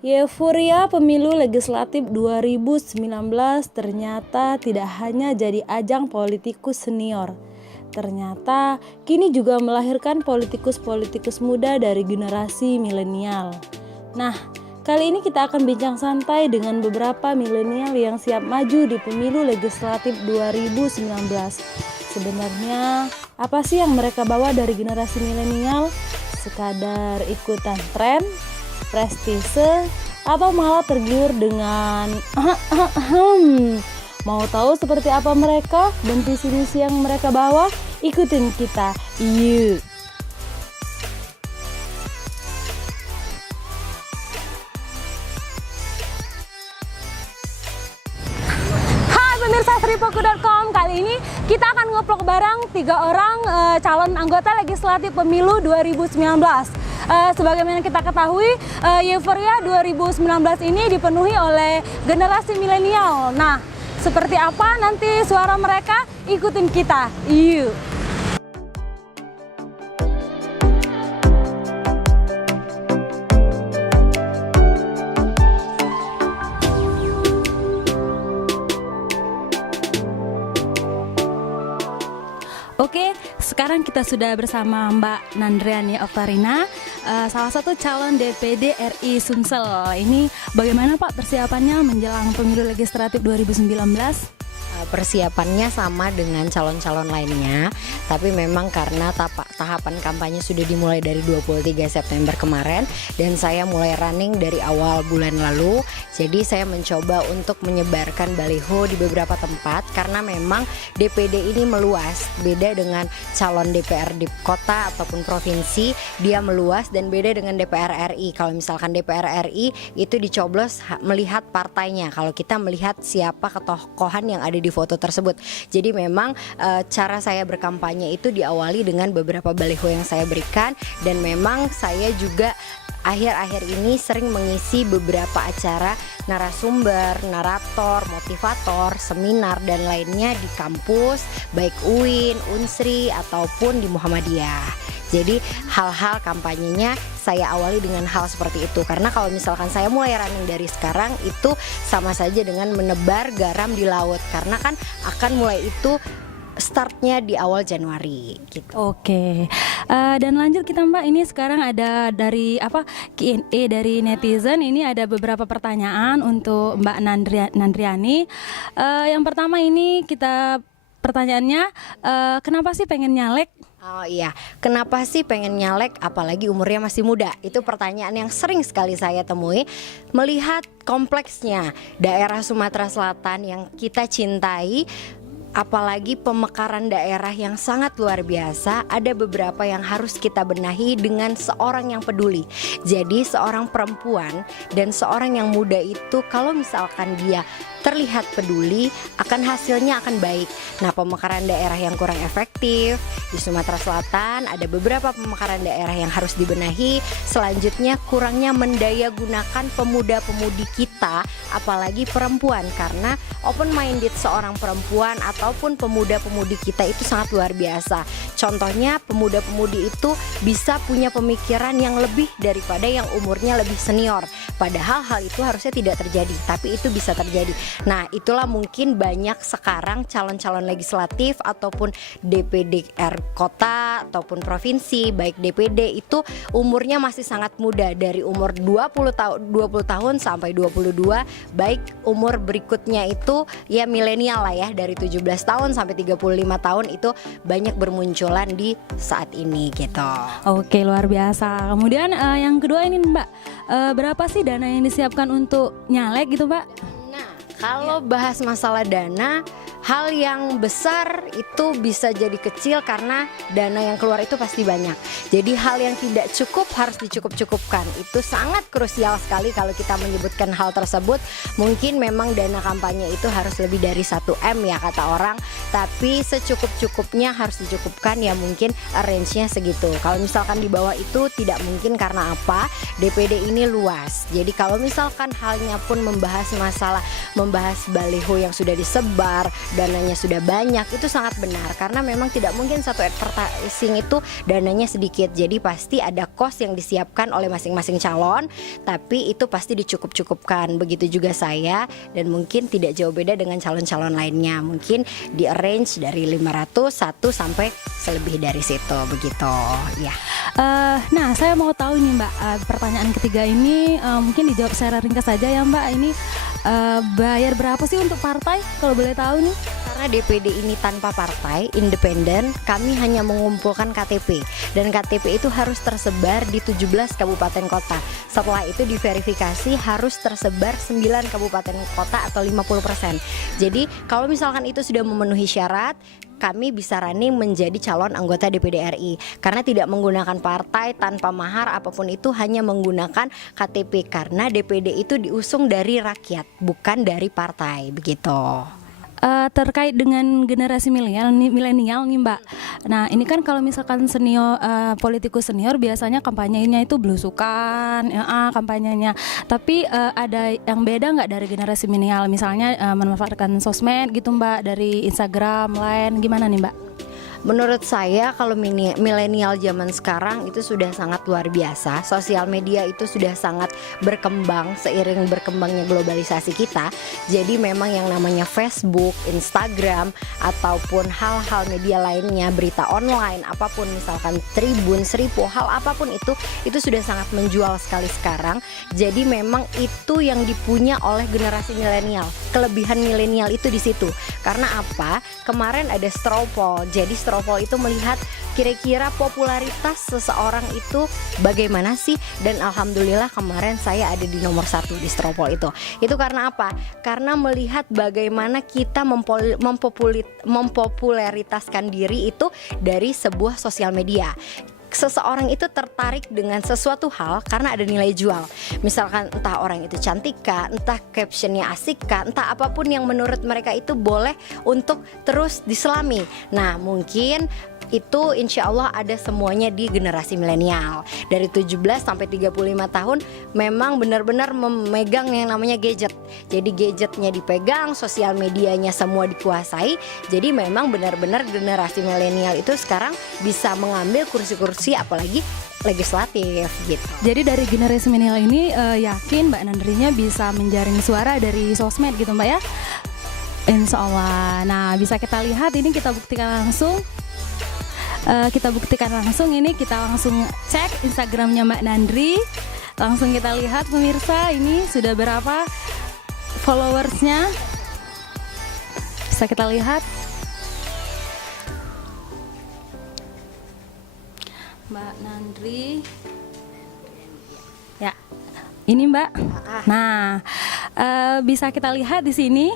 Euforia pemilu legislatif 2019 ternyata tidak hanya jadi ajang politikus senior. Ternyata kini juga melahirkan politikus-politikus muda dari generasi milenial. Nah, kali ini kita akan bincang santai dengan beberapa milenial yang siap maju di pemilu legislatif 2019. Sebenarnya, apa sih yang mereka bawa dari generasi milenial? Sekadar ikutan tren, prestise, atau malah tergiur dengan mau tahu seperti apa mereka dan visi misi yang mereka bawa? Ikutin kita, yuk! Hai pemirsa Sripoku.com, kali ini kita akan ngeplok bareng 3 orang calon anggota legislatif pemilu 2019. Sebagaimana kita ketahui, Euforia 2019 ini dipenuhi oleh generasi milenial. Nah, seperti apa nanti suara mereka? Ikutin kita, yuk! Oke, sekarang kita sudah bersama Mbak Nandriani Oktarina, salah satu calon DPD RI Sumsel. Ini bagaimana Pak persiapannya menjelang pemilu legislatif 2019? Persiapannya sama dengan calon-calon lainnya, tapi memang karena tahapan kampanye sudah dimulai dari 23 September kemarin dan saya mulai running dari awal bulan lalu. Jadi saya mencoba untuk menyebarkan baliho di beberapa tempat karena memang DPD ini meluas. Beda dengan calon DPR di kota ataupun provinsi, dia meluas, dan beda dengan DPR RI. Kalau misalkan DPR RI itu dicoblos melihat partainya, kalau kita melihat siapa ketokohan yang ada di foto tersebut. Jadi memang cara saya berkampanye itu diawali dengan beberapa baliho yang saya berikan, dan memang saya juga akhir-akhir ini sering mengisi beberapa acara narasumber, narator, motivator, seminar dan lainnya di kampus, baik UIN, Unsri ataupun di Muhammadiyah. Jadi hal-hal kampanyenya saya awali dengan hal seperti itu, karena kalau misalkan saya mulai running dari sekarang itu sama saja dengan menebar garam di laut, karena kan akan mulai itu startnya di awal Januari gitu. Oke, dan lanjut kita Mbak, ini sekarang ada dari Q&A dari netizen. Ini ada beberapa pertanyaan untuk Mbak Nandriani. Yang pertama ini pertanyaannya, kenapa sih pengen nyalek? Oh iya, kenapa sih pengen nyalek apalagi umurnya masih muda? Itu pertanyaan yang sering sekali saya temui. Melihat kompleksnya daerah Sumatera Selatan yang kita cintai, apalagi pemekaran daerah yang sangat luar biasa, ada beberapa yang harus kita benahi dengan seorang yang peduli. Jadi seorang perempuan dan seorang yang muda itu kalau misalkan dia terlihat peduli, akan hasilnya akan baik. Nah, pemekaran daerah yang kurang efektif di Sumatera Selatan, ada beberapa pemekaran daerah yang harus dibenahi. Selanjutnya, kurangnya mendaya gunakan pemuda-pemudi kita, apalagi perempuan, karena open minded seorang perempuan ataupun pemuda-pemudi kita itu sangat luar biasa. Contohnya, pemuda-pemudi itu bisa punya pemikiran yang lebih daripada yang umurnya lebih senior. Padahal hal itu harusnya tidak terjadi, tapi itu bisa terjadi. Nah, itulah mungkin banyak sekarang calon-calon legislatif ataupun DPD kota ataupun provinsi, baik DPD itu umurnya masih sangat muda, dari umur 20 tahun sampai 22, baik umur berikutnya itu ya milenial lah ya, dari 17 tahun sampai 35 tahun itu banyak bermunculan di saat ini gitu. Oke, luar biasa. Kemudian yang kedua ini Mbak, berapa sih dana yang disiapkan untuk nyalek gitu Mbak? Kalau bahas masalah dana, hal yang besar itu bisa jadi kecil karena dana yang keluar itu pasti banyak. Jadi hal yang tidak cukup harus dicukup-cukupkan. Itu sangat krusial sekali kalau kita menyebutkan hal tersebut. Mungkin memang dana kampanye itu harus lebih dari 1M ya kata orang, tapi secukup-cukupnya harus dicukupkan, ya mungkin range-nya segitu. Kalau misalkan di bawah itu tidak mungkin, karena apa? DPD ini luas. Jadi kalau misalkan halnya pun membahas baliho yang sudah disebar dananya sudah banyak, itu sangat benar karena memang tidak mungkin satu advertising itu dananya sedikit. Jadi pasti ada cost yang disiapkan oleh masing-masing calon, tapi itu pasti dicukup-cukupkan. Begitu juga saya, dan mungkin tidak jauh beda dengan calon-calon lainnya. Mungkin di arrange dari 500 1 sampai selebih dari situ begitu ya. Nah, saya mau tahu nih Mbak, pertanyaan ketiga ini mungkin dijawab secara ringkas saja ya Mbak. Ini bayar berapa sih untuk partai kalau boleh tahu nih? Karena DPD ini tanpa partai, independen, kami hanya mengumpulkan KTP. Dan KTP itu harus tersebar di 17 kabupaten kota. Setelah itu diverifikasi harus tersebar 9 kabupaten kota atau 50%. Jadi kalau misalkan itu sudah memenuhi syarat, kami bisa running menjadi calon anggota DPD RI. Karena tidak menggunakan partai, tanpa mahar apapun itu, hanya menggunakan KTP. Karena DPD itu diusung dari rakyat, bukan dari partai, begitu. Terkait dengan generasi milenial nih Mbak. Nah ini kan kalau misalkan senior, politikus senior biasanya kampanyenya itu belusukan, kampanyenya. Tapi ada yang beda nggak dari generasi milenial? Misalnya memanfaatkan sosmed gitu Mbak, dari Instagram, Line, gimana nih Mbak? Menurut saya kalau milenial zaman sekarang itu sudah sangat luar biasa. Sosial media itu sudah sangat berkembang seiring berkembangnya globalisasi kita. Jadi memang yang namanya Facebook, Instagram, ataupun hal-hal media lainnya, berita online, apapun misalkan Tribun, Seripo, hal apapun itu sudah sangat menjual sekali sekarang. Jadi memang itu yang dipunya oleh generasi milenial. Kelebihan milenial itu di situ. Karena apa? Kemarin ada straw poll. Jadi straw poll itu melihat kira-kira popularitas seseorang itu bagaimana sih, dan alhamdulillah kemarin saya ada di nomor 1 di straw poll itu. Itu karena apa? Karena melihat bagaimana kita mempopularitaskan diri itu dari sebuah sosial media. Seseorang itu tertarik dengan sesuatu hal karena ada nilai jual. Misalkan entah orang itu cantik kah, entah captionnya asik kah, entah apapun yang menurut mereka itu boleh untuk terus diselami. Nah mungkin itu insya Allah ada semuanya di generasi milenial. Dari 17 sampai 35 tahun memang benar-benar memegang yang namanya gadget. Jadi gadgetnya dipegang, sosial medianya semua dikuasai. Jadi memang benar-benar generasi milenial itu sekarang bisa mengambil kursi-kursi apalagi legislatif gitu. Jadi dari generasi milenial ini yakin Mbak Nandrinya bisa menjaring suara dari sosmed gitu Mbak ya? Insya Allah. Nah bisa kita lihat ini, kita buktikan langsung. Ini kita langsung cek Instagramnya Mbak Nandri. Langsung kita lihat pemirsa, ini sudah berapa followersnya. Bisa kita lihat Mbak Nandri. Ya, ini Mbak. Nah, bisa kita lihat di sini.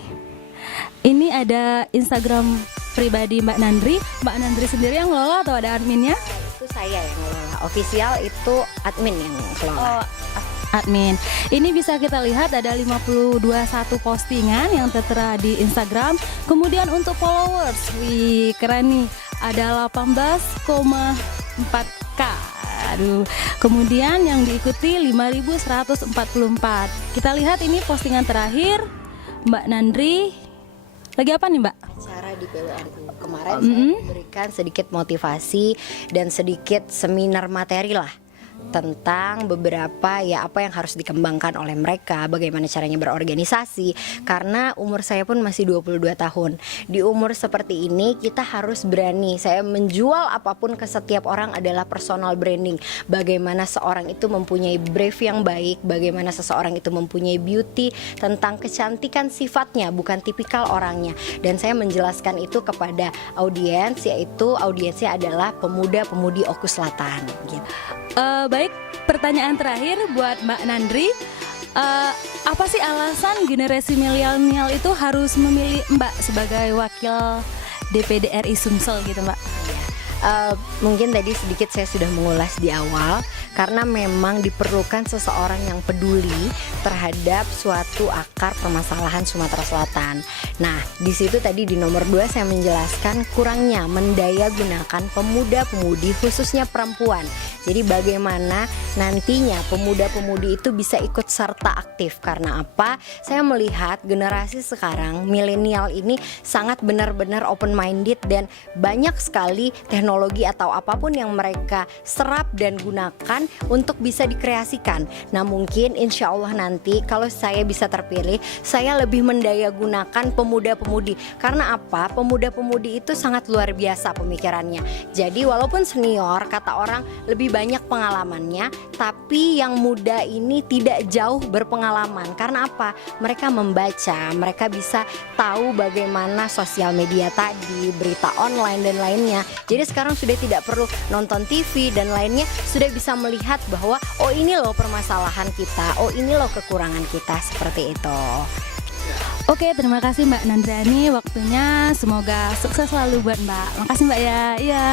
Ini ada Instagram pribadi Mbak Nandri. Mbak Nandri sendiri yang ngelola atau ada adminnya? Itu saya yang ngelola. Official itu admin yang ngelola. Oh, admin. Ini bisa kita lihat ada 51 postingan yang tertera di Instagram. Kemudian untuk followers, wih keren nih, ada 18,4K. Aduh. Kemudian yang diikuti 5.144. Kita lihat ini postingan terakhir Mbak Nandri. Lagi apa nih Mbak? Acara di PWNU kemarin saya memberikan sedikit motivasi dan sedikit seminar materi lah tentang beberapa ya apa yang harus dikembangkan oleh mereka, bagaimana caranya berorganisasi. Karena umur saya pun masih 22 tahun. Di umur seperti ini kita harus berani. Saya menjual apapun ke setiap orang adalah personal branding. Bagaimana seorang itu mempunyai brief yang baik, bagaimana seseorang itu mempunyai beauty, tentang kecantikan sifatnya, bukan tipikal orangnya. Dan saya menjelaskan itu kepada audiens, yaitu audiensnya adalah pemuda-pemudi Oku Selatan gitu. Baik, pertanyaan terakhir buat Mbak Nandri. Apa sih alasan generasi milenial itu harus memilih Mbak sebagai wakil DPD RI Sumsel gitu Mbak? Mungkin tadi sedikit saya sudah mengulas di awal, karena memang diperlukan seseorang yang peduli terhadap suatu akar permasalahan Sumatera Selatan. Nah, di situ tadi di nomor 2 saya menjelaskan kurangnya mendaya gunakan pemuda-pemudi khususnya perempuan. Jadi bagaimana nantinya pemuda-pemudi itu bisa ikut serta aktif. Karena apa? Saya melihat generasi sekarang milenial ini sangat benar-benar open minded dan banyak sekali teknologi atau apapun yang mereka serap dan gunakan untuk bisa dikreasikan. Nah, mungkin insya Allah nanti kalau saya bisa terpilih, saya lebih mendaya gunakan pemuda-pemudi. Karena apa? Pemuda-pemudi itu sangat luar biasa pemikirannya. Jadi walaupun senior, kata orang lebih banyak pengalamannya, tapi yang muda ini tidak jauh berpengalaman. Karena apa? Mereka membaca, mereka bisa tahu bagaimana sosial media tadi, berita online dan lainnya. Jadi sekarang sudah tidak perlu nonton TV dan lainnya, sudah bisa melihat bahwa oh ini loh permasalahan kita, oh ini loh kekurangan kita, seperti itu. Oke, terima kasih Mbak Nandrani waktunya. Semoga sukses selalu buat Mbak. Makasih Mbak ya. Iya.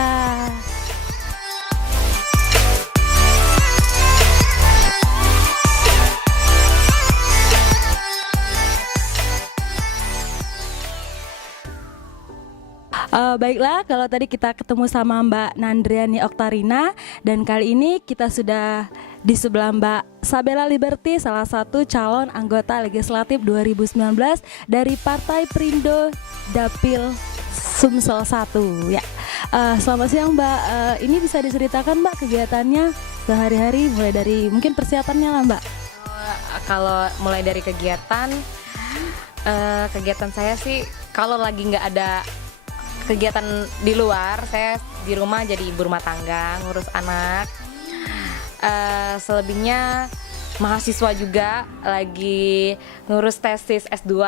Baiklah, kalau tadi kita ketemu sama Mbak Nandriani Oktarina, dan kali ini kita sudah di sebelah Mbak Sabella Liberty, salah satu calon anggota legislatif 2019 dari Partai Perindo Dapil Sumsel 1 ya. Selamat siang Mbak, ini bisa diceritakan Mbak kegiatannya sehari-hari, mulai dari mungkin persiapannya lah Mbak. Kalau mulai dari kegiatan saya sih kalau lagi nggak ada kegiatan di luar, saya di rumah jadi ibu rumah tangga, ngurus anak. Selebihnya mahasiswa juga, lagi ngurus tesis S2.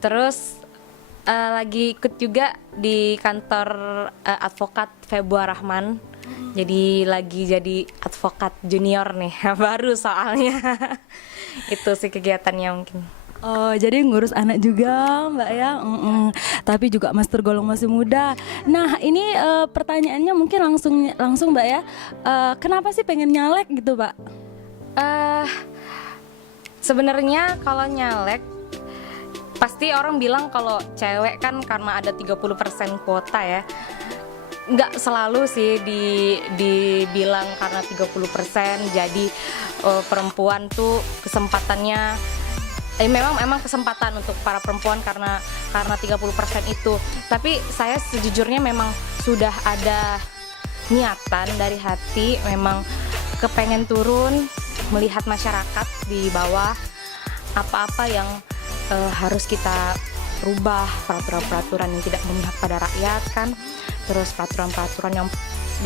Terus lagi ikut juga di kantor advokat Febua Rahman. Jadi advokat junior nih, baru soalnya. Itu sih kegiatannya mungkin. Oh, jadi ngurus anak juga Mbak ya. Tapi juga mas tergolong masih muda. Nah, ini pertanyaannya mungkin langsung Mbak ya. Kenapa sih pengen nyalek gitu, Pak? Sebenarnya kalau nyalek pasti orang bilang kalau cewek kan karena ada 30% kuota ya. Nggak selalu sih dibilang karena 30%, jadi perempuan tuh kesempatannya memang kesempatan untuk para perempuan karena 30% itu. Tapi saya sejujurnya memang sudah ada niatan dari hati, memang kepengen turun melihat masyarakat di bawah, apa-apa yang harus kita rubah, peraturan-peraturan yang tidak memihak pada rakyat kan, terus peraturan-peraturan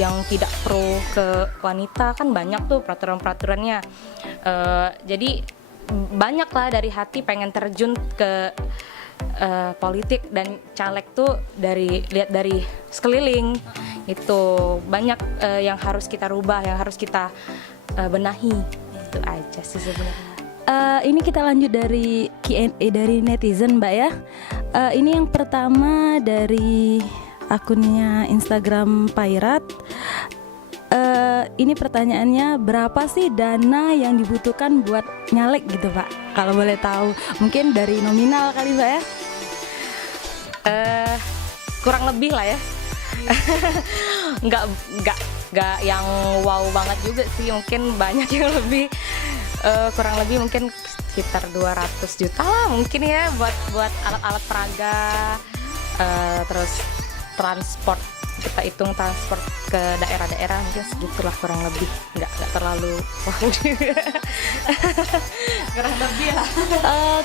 yang tidak pro ke wanita kan banyak tuh peraturan-peraturannya. Jadi banyak lah dari hati pengen terjun ke politik, dan caleg tuh lihat dari sekeliling itu banyak yang harus kita rubah, yang harus kita benahi. Itu aja sih sebenarnya. Ini kita lanjut dari Q&A dari netizen Mbak ya. Ini yang pertama dari akunnya Instagram Pairat. Ini pertanyaannya, berapa sih dana yang dibutuhkan buat nyalek gitu Pak? Kalau boleh tahu, mungkin dari nominal kali Mbak ya? Kurang lebih lah ya. Nggak yang wow banget juga sih, mungkin banyak yang lebih. Kurang lebih mungkin sekitar 200 juta lah mungkin ya buat alat-alat peraga, terus transport, kita hitung transport ke daerah-daerah mungkin segitulah kurang lebih, nggak terlalu wow. Kurang lebih lah.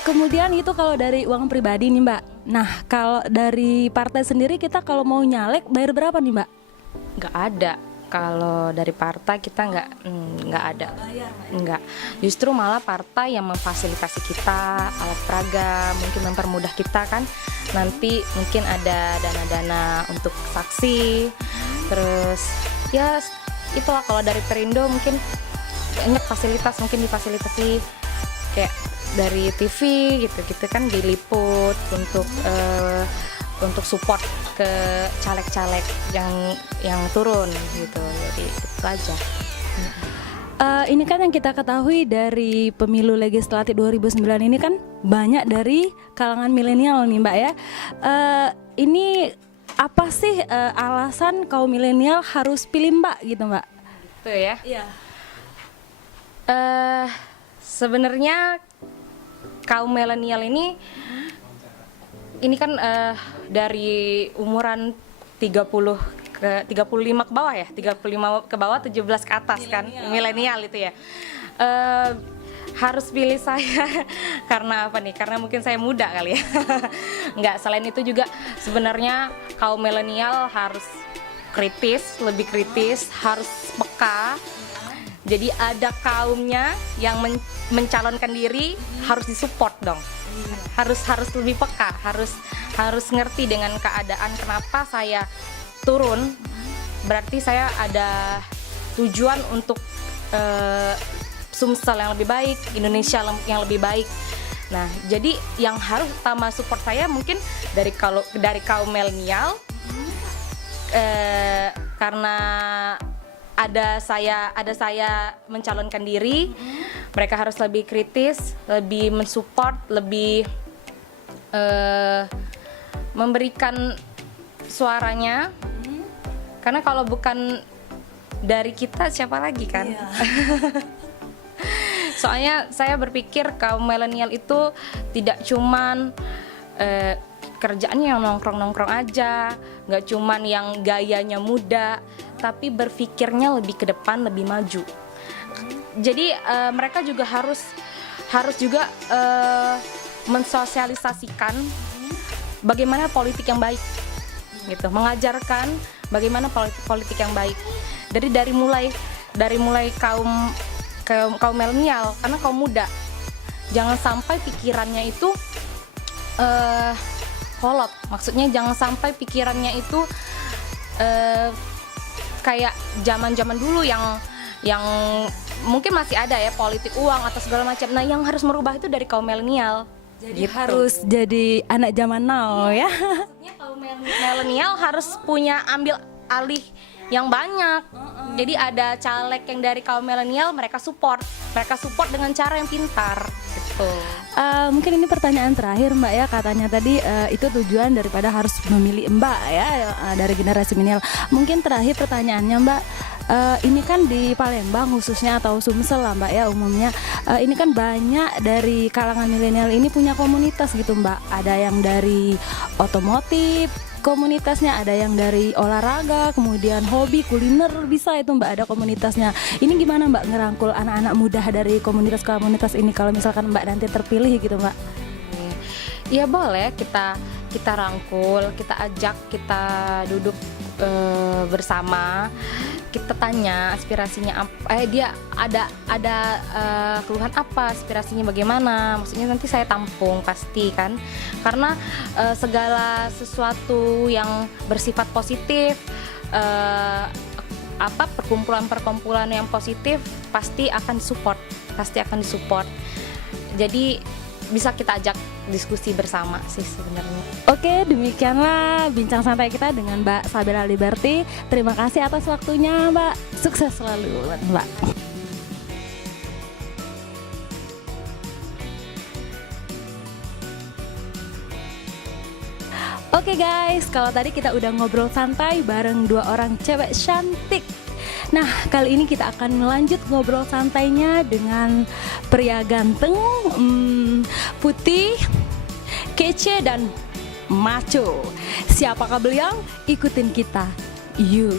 Kemudian itu kalau dari uang pribadi nih Mbak. Nah, kalau dari partai sendiri kita kalau mau nyalek bayar berapa nih Mbak? Nggak ada. Kalau dari partai kita nggak ada, nggak. Justru malah partai yang memfasilitasi kita alat peraga, mungkin mempermudah kita kan. Nanti mungkin ada dana-dana untuk saksi, terus ya itulah. Kalau dari Perindo mungkin banyak fasilitas, mungkin difasilitasi kayak dari TV gitu kan, diliput untuk untuk support ke caleg-caleg yang turun gitu. Jadi itu aja. Ini kan yang kita ketahui dari pemilu legislatif 2009 ini kan banyak dari kalangan milenial nih Mbak ya. Ini apa sih alasan kaum milenial harus pilih Mbak gitu Mbak? Itu ya. Iya. Sebenarnya kaum milenial ini kan dari umuran 30 ke 35 ke bawah ya, 35 ke bawah, 17 ke atas kan, milenial itu ya. Harus pilih saya karena apa nih? Karena mungkin saya muda kali ya. Enggak, selain itu juga sebenarnya kaum milenial harus kritis, lebih kritis, harus peka. Jadi ada kaumnya yang mencalonkan diri harus disupport dong. Harus lebih peka, harus ngerti dengan keadaan kenapa saya turun, berarti saya ada tujuan untuk Sumsel yang lebih baik, Indonesia yang lebih baik. Nah, jadi yang harus utama support saya mungkin dari kaum milenial, karena ada saya mencalonkan diri, mereka harus lebih kritis, lebih mensupport, lebih memberikan suaranya. Karena kalau bukan dari kita siapa lagi kan? Iya. Soalnya saya berpikir kaum milenial itu tidak cuman kerjaannya yang nongkrong-nongkrong aja, nggak cuman yang gayanya muda, tapi berpikirnya lebih ke depan, lebih maju. Jadi mereka juga harus juga mensosialisasikan bagaimana politik yang baik, gitu, mengajarkan bagaimana politik yang baik. Dari mulai kaum milenial, karena kaum muda jangan sampai pikirannya itu kolot. Maksudnya jangan sampai pikirannya itu kayak zaman dulu yang mungkin masih ada ya, politik uang atau segala macam. Nah, yang harus merubah itu dari kaum milenial. Jadi gitu. Harus jadi anak zaman now ya. Maksudnya kaum milenial harus punya ambil alih yang banyak. Jadi ada caleg yang dari kaum milenial, mereka support dengan cara yang pintar gitu. Mungkin ini pertanyaan terakhir Mbak ya, katanya tadi itu tujuan daripada harus memilih Mbak ya dari generasi milenial. Mungkin terakhir pertanyaannya Mbak, ini kan di Palembang khususnya atau Sumsel lah Mbak ya umumnya, ini kan banyak dari kalangan milenial ini punya komunitas gitu Mbak. Ada yang dari otomotif komunitasnya, ada yang dari olahraga, kemudian hobi, kuliner, bisa itu Mbak ada komunitasnya. Ini gimana Mbak ngerangkul anak-anak muda dari komunitas-komunitas ini kalau misalkan Mbak nanti terpilih gitu Mbak? Ya boleh kita rangkul, kita ajak, kita duduk bersama, kita tanya aspirasinya apa, dia ada keluhan apa, aspirasinya bagaimana, maksudnya nanti saya tampung pasti kan, karena segala sesuatu yang bersifat positif, perkumpulan yang positif pasti akan disupport, jadi bisa kita ajak diskusi bersama sih sebenarnya. Oke, demikianlah bincang santai kita dengan Mbak Sabella Liberty. Terima kasih atas waktunya Mbak. Sukses selalu Mbak. Oke guys, kalau tadi kita udah ngobrol santai bareng dua orang cewek cantik. Nah, kali ini kita akan melanjut ngobrol santainya dengan pria ganteng, putih, kece, dan maco. Siapakah beliau? Ikutin kita, yuk.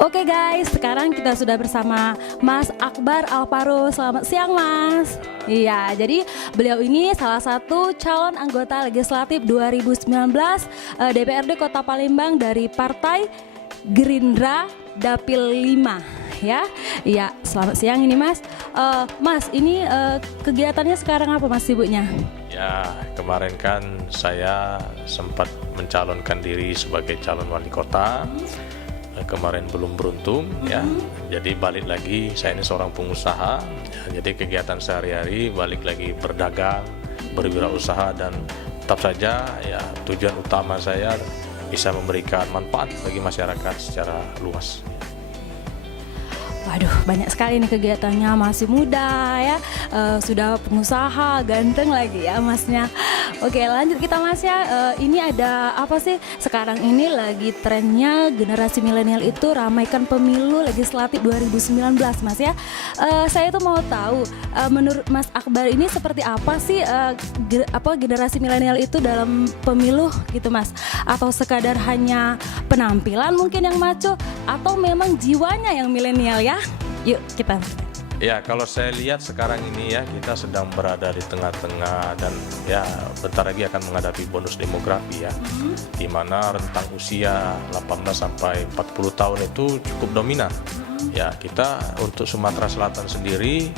Oke guys, sekarang kita sudah bersama Mas Akbar Alvaro. Selamat siang Mas. Iya, jadi beliau ini salah satu calon anggota legislatif 2019 DPRD Kota Palembang dari Partai Gerindra Dapil 5. ya. Iya, selamat siang ini Mas. Mas, ini kegiatannya sekarang apa Mas sibuknya? Ya, kemarin kan saya sempat mencalonkan diri sebagai calon wali kota. Kemarin belum beruntung ya. Jadi balik lagi, saya ini seorang pengusaha. Ya, jadi kegiatan sehari-hari balik lagi berdagang, berwirausaha, dan tetap saja ya tujuan utama saya bisa memberikan manfaat bagi masyarakat secara luas. Waduh, banyak sekali nih kegiatannya, masih muda ya, sudah pengusaha, ganteng lagi ya Masnya. Oke, lanjut kita Mas ya. Ini ada apa sih? Sekarang ini lagi trennya generasi milenial itu ramaikan pemilu legislatif 2019 Mas ya. Saya tuh mau tahu, menurut Mas Akbar ini seperti apa sih generasi milenial itu dalam pemilu gitu Mas? Atau sekadar hanya penampilan mungkin yang maco, atau memang jiwanya yang milenial ya? Yuk kita. Ya, kalau saya lihat sekarang ini ya, kita sedang berada di tengah-tengah dan ya bentar lagi akan menghadapi bonus demografi ya, di mana rentang usia 18 sampai 40 tahun itu cukup dominan. Ya, kita untuk Sumatera Selatan sendiri,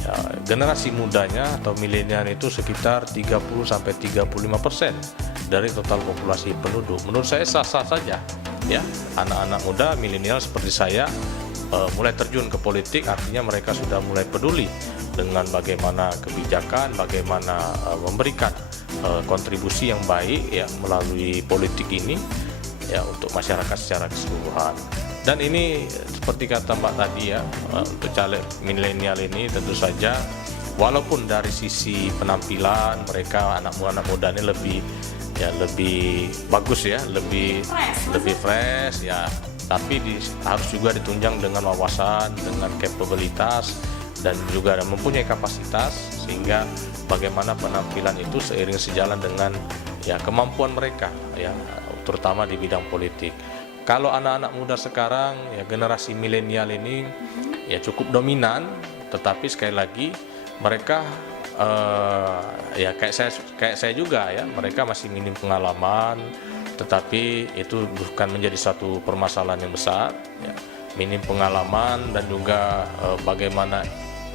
ya, generasi mudanya atau milenial itu sekitar 30 sampai 35% dari total populasi penduduk. Menurut saya sah-sah saja ya, anak-anak muda milenial seperti saya mulai terjun ke politik, artinya mereka sudah mulai peduli dengan bagaimana kebijakan, bagaimana memberikan kontribusi yang baik ya melalui politik ini ya untuk masyarakat secara keseluruhan. Dan ini seperti kata Mbak tadi ya, untuk caleg milenial ini tentu saja walaupun dari sisi penampilan mereka anak muda ini lebih bagus ya, lebih fresh ya, tapi harus juga ditunjang dengan wawasan, dengan kapabilitas, dan juga mempunyai kapasitas, sehingga bagaimana penampilan itu seiring sejalan dengan ya kemampuan mereka ya, terutama di bidang politik. Kalau anak-anak muda sekarang ya, generasi milenial ini ya cukup dominan, tetapi sekali lagi mereka ya kayak saya juga ya, mereka masih minim pengalaman. Tetapi itu bukan menjadi satu permasalahan yang besar ya. Minim pengalaman dan juga bagaimana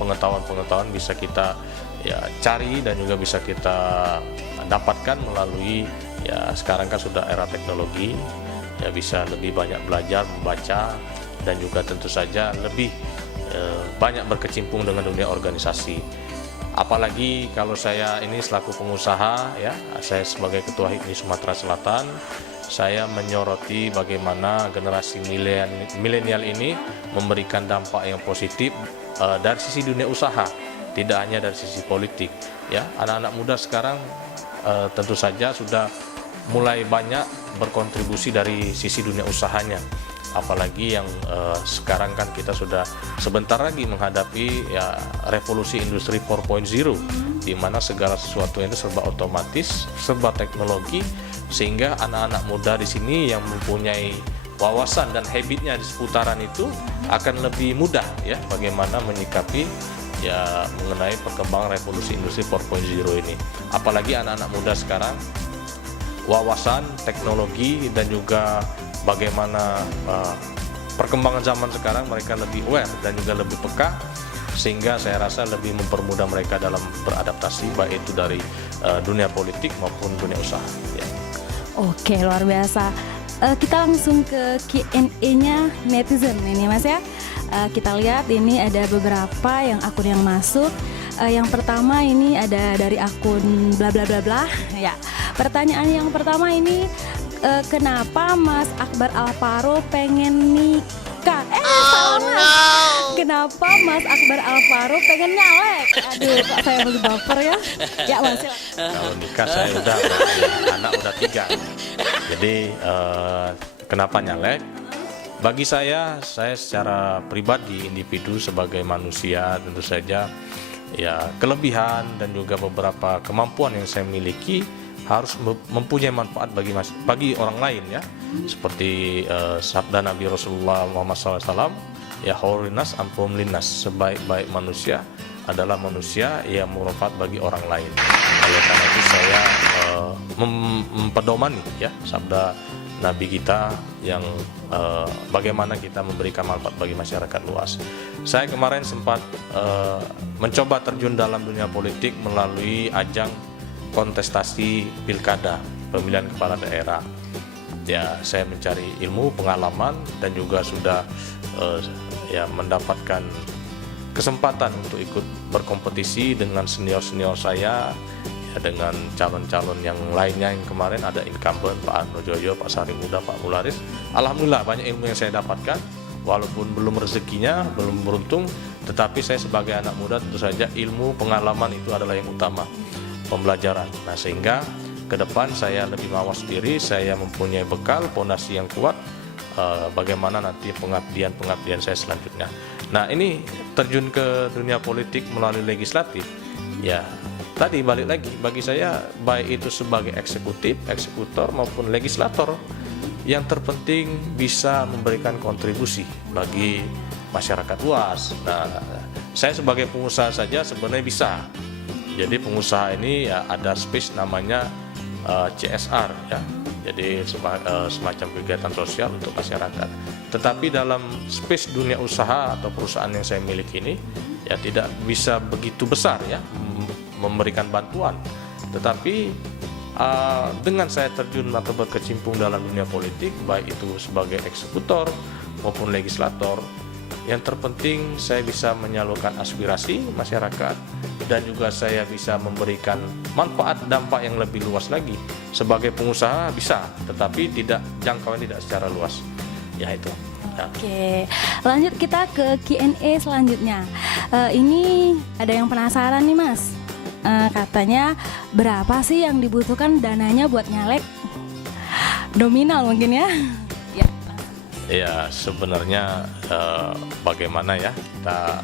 pengetahuan bisa kita ya cari dan juga bisa kita dapatkan melalui ya sekarang kan sudah era teknologi ya, bisa lebih banyak belajar, membaca, dan juga tentu saja lebih banyak berkecimpung dengan dunia organisasi. Apalagi kalau saya ini selaku pengusaha ya, saya sebagai Ketua HIPMI Sumatera Selatan, saya menyoroti bagaimana generasi milenial ini memberikan dampak yang positif dari sisi dunia usaha, tidak hanya dari sisi politik ya. Anak-anak muda sekarang tentu saja sudah mulai banyak berkontribusi dari sisi dunia usahanya. Apalagi yang sekarang kan kita sudah sebentar lagi menghadapi ya revolusi industri 4.0, di mana segala sesuatu itu serba otomatis, serba teknologi, sehingga anak-anak muda di sini yang mempunyai wawasan dan habitnya di seputaran itu akan lebih mudah ya bagaimana menyikapi ya mengenai perkembangan revolusi industri 4.0 ini. Apalagi anak-anak muda sekarang wawasan teknologi dan juga bagaimana perkembangan zaman sekarang, mereka lebih aware dan juga lebih peka, sehingga saya rasa lebih mempermudah mereka dalam beradaptasi baik itu dari dunia politik maupun dunia usaha ya. Oke, luar biasa. Kita langsung ke Q&A-nya netizen ini Mas ya. Kita lihat ini ada beberapa akun yang masuk. Yang pertama ini ada dari akun bla bla bla bla ya. Pertanyaan yang pertama ini, kenapa Mas Akbar Alvaro pengen nikah? Salah Mas. Kenapa Mas Akbar Alvaro pengen nyalek? Aduh, kok saya masih baper ya. Ya Mas. Kalau nikah saya udah, anak udah 3. Jadi kenapa nyalek? Bagi saya secara pribadi, individu sebagai manusia, tentu saja ya kelebihan dan juga beberapa kemampuan yang saya miliki harus mempunyai manfaat bagi orang lain ya, seperti sabda Nabi Rasulullah Muhammad SAW ya, khairunas anfa'uhum linnas, sebaik-baik manusia adalah manusia yang bermanfaat bagi orang lain. Oleh karena itu saya mempedomani ya sabda nabi kita yang bagaimana kita memberikan manfaat bagi masyarakat luas. Saya kemarin sempat mencoba terjun dalam dunia politik melalui ajang kontestasi pilkada, pemilihan kepala daerah. Ya, saya mencari ilmu, pengalaman, dan juga sudah mendapatkan kesempatan untuk ikut berkompetisi dengan senior-senior saya, ya, dengan calon-calon yang lainnya. Yang kemarin ada incumbent Pak Anojoyo, Pak Sari Muda, Pak Mularis. Alhamdulillah banyak ilmu yang saya dapatkan, walaupun belum rezekinya, belum beruntung, tetapi saya sebagai anak muda tentu saja ilmu, pengalaman itu adalah yang utama, pembelajaran. Nah, sehingga ke depan saya lebih mawas diri, saya mempunyai bekal, fondasi yang kuat, bagaimana nanti pengabdian saya selanjutnya. Nah, ini terjun ke dunia politik melalui legislatif, ya tadi balik lagi, bagi saya baik itu sebagai eksekutif, eksekutor maupun legislator, yang terpenting bisa memberikan kontribusi bagi masyarakat luas. Nah, saya sebagai pengusaha saja sebenarnya bisa. Jadi pengusaha ini ya ada space namanya CSR, ya. Jadi semacam kegiatan sosial untuk masyarakat. Tetapi dalam space dunia usaha atau perusahaan yang saya miliki ini ya tidak bisa begitu besar ya memberikan bantuan. Tetapi dengan saya terjun atau berkecimpung dalam dunia politik, baik itu sebagai eksekutor maupun legislator, yang terpenting saya bisa menyalurkan aspirasi masyarakat dan juga saya bisa memberikan manfaat dampak yang lebih luas lagi. Sebagai pengusaha bisa, tetapi jangkauan tidak secara luas. Ya itu. Ya. Oke, lanjut kita ke Q&A selanjutnya. Ini ada yang penasaran nih Mas. Katanya berapa sih yang dibutuhkan dananya buat nyalek? Nominal mungkin ya? Ya. Ya, sebenarnya bagaimana ya kita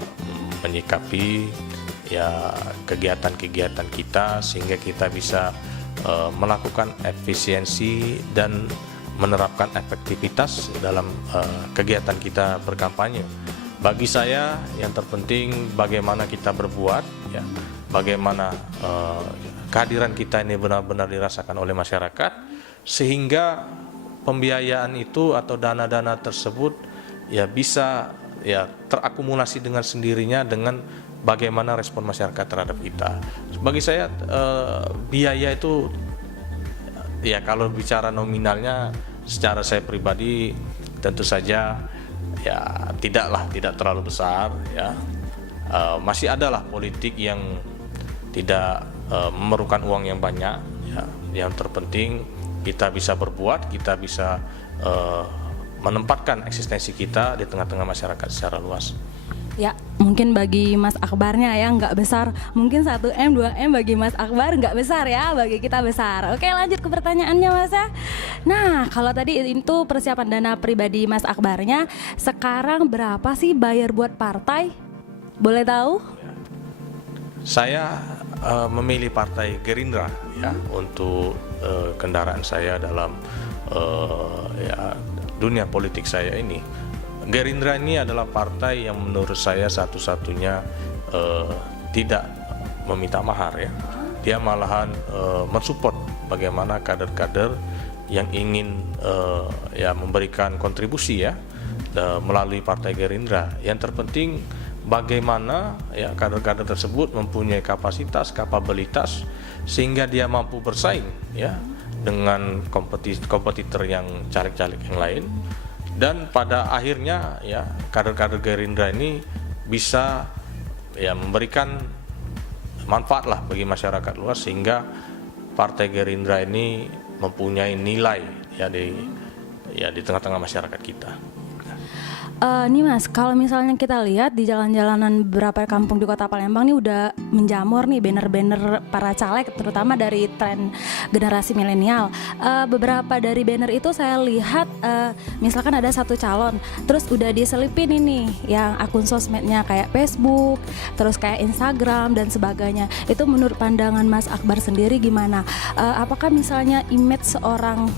menyikapi ya kegiatan-kegiatan kita sehingga kita bisa melakukan efisiensi dan menerapkan efektivitas dalam kegiatan kita berkampanye. Bagi saya yang terpenting bagaimana kita berbuat, ya, bagaimana kehadiran kita ini benar-benar dirasakan oleh masyarakat, sehingga pembiayaan itu atau dana-dana tersebut ya bisa ya terakumulasi dengan sendirinya dengan bagaimana respon masyarakat terhadap kita. Bagi saya biaya itu ya kalau bicara nominalnya secara saya pribadi tentu saja ya tidak terlalu besar ya. Masih adalah politik yang tidak memerlukan uang yang banyak ya. Yang terpenting kita bisa berbuat, kita bisa menempatkan eksistensi kita di tengah-tengah masyarakat secara luas. Ya, mungkin bagi Mas Akbarnya ya nggak besar, mungkin 1M, 2M bagi Mas Akbar nggak besar ya, bagi kita besar. Oke, lanjut ke pertanyaannya Mas ya. Nah, kalau tadi itu persiapan dana pribadi Mas Akbarnya, sekarang berapa sih bayar buat partai? Boleh tahu? Saya memilih Partai Gerindra ya untuk kendaraan saya dalam ya dunia politik saya ini. Gerindra ini adalah partai yang menurut saya satu-satunya tidak meminta mahar ya. Dia malahan mensupport bagaimana kader-kader yang ingin ya memberikan kontribusi ya melalui Partai Gerindra. Yang terpenting bagaimana ya kader-kader tersebut mempunyai kapasitas, kapabilitas sehingga dia mampu bersaing ya dengan kompetitor yang caleg-caleg yang lain. Dan pada akhirnya ya kader-kader Gerindra ini bisa ya memberikan manfaat lah bagi masyarakat luas sehingga Partai Gerindra ini mempunyai nilai ya di tengah-tengah masyarakat kita. Nih Mas, kalau misalnya kita lihat di jalan-jalanan beberapa kampung di Kota Palembang nih udah menjamur nih banner-banner para caleg, terutama dari tren generasi milenial. Beberapa dari banner itu saya lihat misalkan ada satu calon, terus udah diselipin ini yang akun sosmednya kayak Facebook, terus kayak Instagram dan sebagainya. Itu menurut pandangan Mas Akbar sendiri gimana? Apakah misalnya image seorang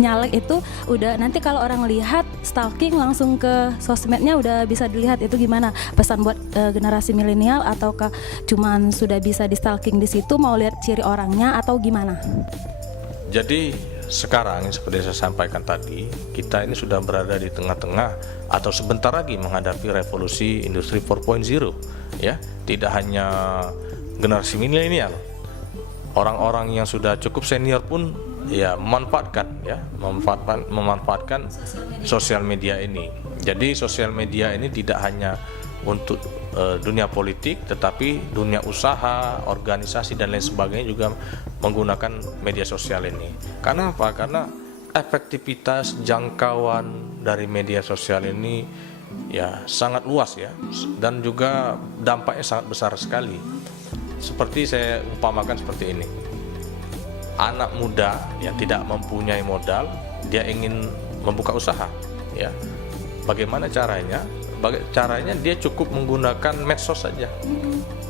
nyalek itu udah nanti kalau orang lihat stalking langsung ke sosmednya udah bisa dilihat, itu gimana pesan buat generasi milenial, ataukah cuman sudah bisa di stalking di situ mau lihat ciri orangnya atau gimana? Jadi sekarang seperti saya sampaikan tadi, kita ini sudah berada di tengah-tengah atau sebentar lagi menghadapi revolusi industri 4.0 ya. Tidak hanya generasi milenial, orang-orang yang sudah cukup senior pun ya memanfaatkan sosial media ini. Jadi sosial media ini tidak hanya untuk dunia politik, tetapi dunia usaha, organisasi dan lain sebagainya juga menggunakan media sosial ini. Karena apa? Karena efektivitas jangkauan dari media sosial ini ya sangat luas ya, dan juga dampaknya sangat besar sekali. Seperti saya umpamakan seperti ini. Anak muda yang tidak mempunyai modal, dia ingin membuka usaha ya. Bagaimana caranya? Caranya dia cukup menggunakan medsos saja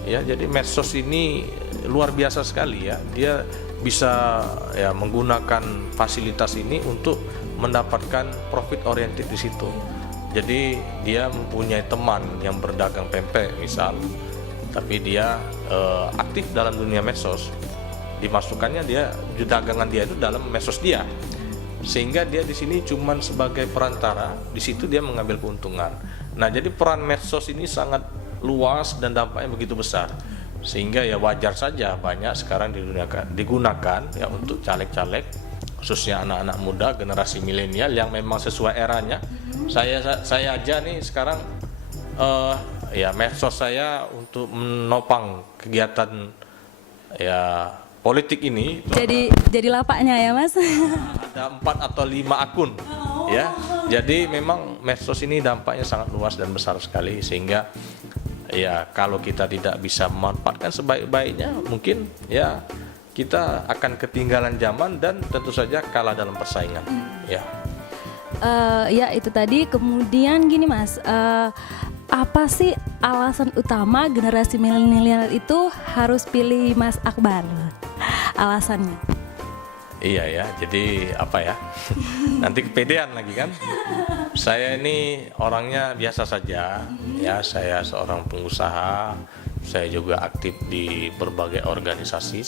ya. Jadi medsos ini luar biasa sekali ya, dia bisa ya menggunakan fasilitas ini untuk mendapatkan profit oriented di situ. Jadi dia mempunyai teman yang berdagang pempek misal, tapi dia aktif dalam dunia medsos, dimasukkannya dia dagangan dia itu dalam medsos dia, sehingga dia di sini cuman sebagai perantara, di situ dia mengambil keuntungan. Nah, jadi peran medsos ini sangat luas dan dampaknya begitu besar, sehingga ya wajar saja banyak sekarang digunakan ya untuk caleg-caleg, khususnya anak-anak muda generasi milenial yang memang sesuai eranya. Saya aja nih sekarang ya medsos saya untuk menopang kegiatan ya politik ini. Jadi lapaknya ya Mas. Ada 4 atau 5 akun ya. Jadi memang medsos ini dampaknya sangat luas dan besar sekali, sehingga ya kalau kita tidak bisa memanfaatkan sebaik-baiknya, mungkin ya kita akan ketinggalan zaman dan tentu saja kalah dalam persaingan ya. Ya itu tadi. Kemudian gini Mas, apa sih alasan utama generasi milenial itu harus pilih Mas Akbar? Alasannya? Iya ya, jadi apa ya? Nanti kepedean lagi kan? Saya ini orangnya biasa saja ya. Saya seorang pengusaha. Saya juga aktif di berbagai organisasi.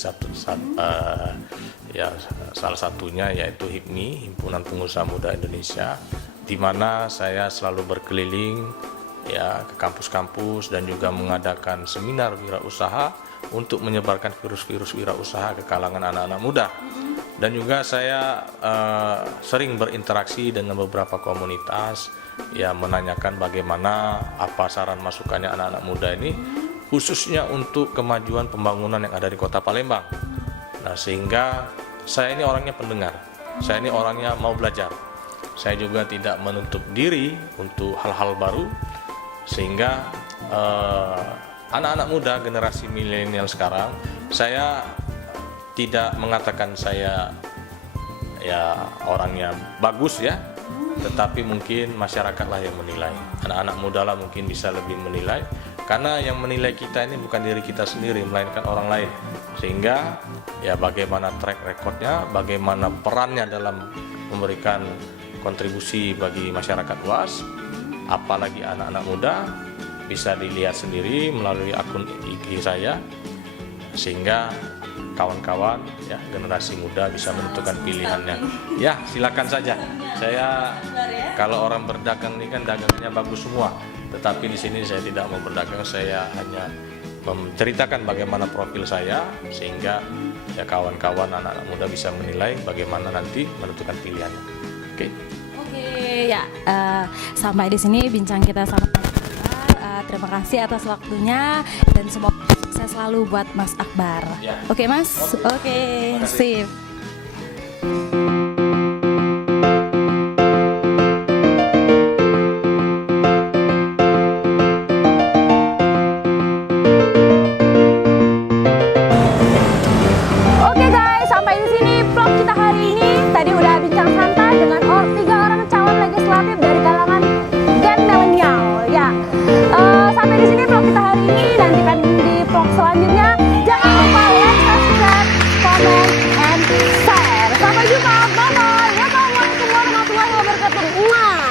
Ya salah satunya yaitu HIPMI, Himpunan Pengusaha Muda Indonesia, di mana saya selalu berkeliling ya ke kampus-kampus dan juga mengadakan seminar wirausaha untuk menyebarkan virus-virus wirausaha ke kalangan anak-anak muda. Dan juga saya sering berinteraksi dengan beberapa komunitas ya, menanyakan bagaimana apa saran masukannya anak-anak muda ini, khususnya untuk kemajuan pembangunan yang ada di Kota Palembang. Nah, sehingga saya ini orangnya pendengar, saya ini orangnya mau belajar. Saya juga tidak menutup diri untuk hal-hal baru, sehingga anak-anak muda generasi milenial sekarang, saya tidak mengatakan saya ya orangnya bagus ya, tetapi mungkin masyarakatlah yang menilai. Anak-anak muda lah mungkin bisa lebih menilai, karena yang menilai kita ini bukan diri kita sendiri, melainkan orang lain. Sehingga ya bagaimana track recordnya, bagaimana perannya dalam memberikan kontribusi bagi masyarakat luas, apalagi anak-anak muda, bisa dilihat sendiri melalui akun IG saya, sehingga kawan-kawan ya generasi muda bisa menentukan pilihannya. Ya silakan saja. Saya kalau orang berdagang ini kan dagangannya bagus semua, tetapi di sini saya tidak mau berdagang. Saya hanya menceritakan bagaimana profil saya, sehingga ya kawan-kawan anak-anak muda bisa menilai bagaimana nanti menentukan pilihannya. Oke. Ya, sampai di sini bincang kita sama Mas Akbar. Terima kasih atas waktunya dan semoga sukses selalu buat Mas Akbar. Ya. Oke Mas? Oke, sip. Oke guys, sampai di sini vlog kita hari ini. Tadi udah bincang santai dengan 3 orang calon legislatif dari kalangan Gen milenial. Ya, sampai di sini vlog kita hari ini. Nantikan di vlog selanjutnya. Jangan lupa like, subscribe, comment, and share. Sampai jumpa. Bye bye. Wassalamualaikum warahmatullahi wabarakatuh. Mwah.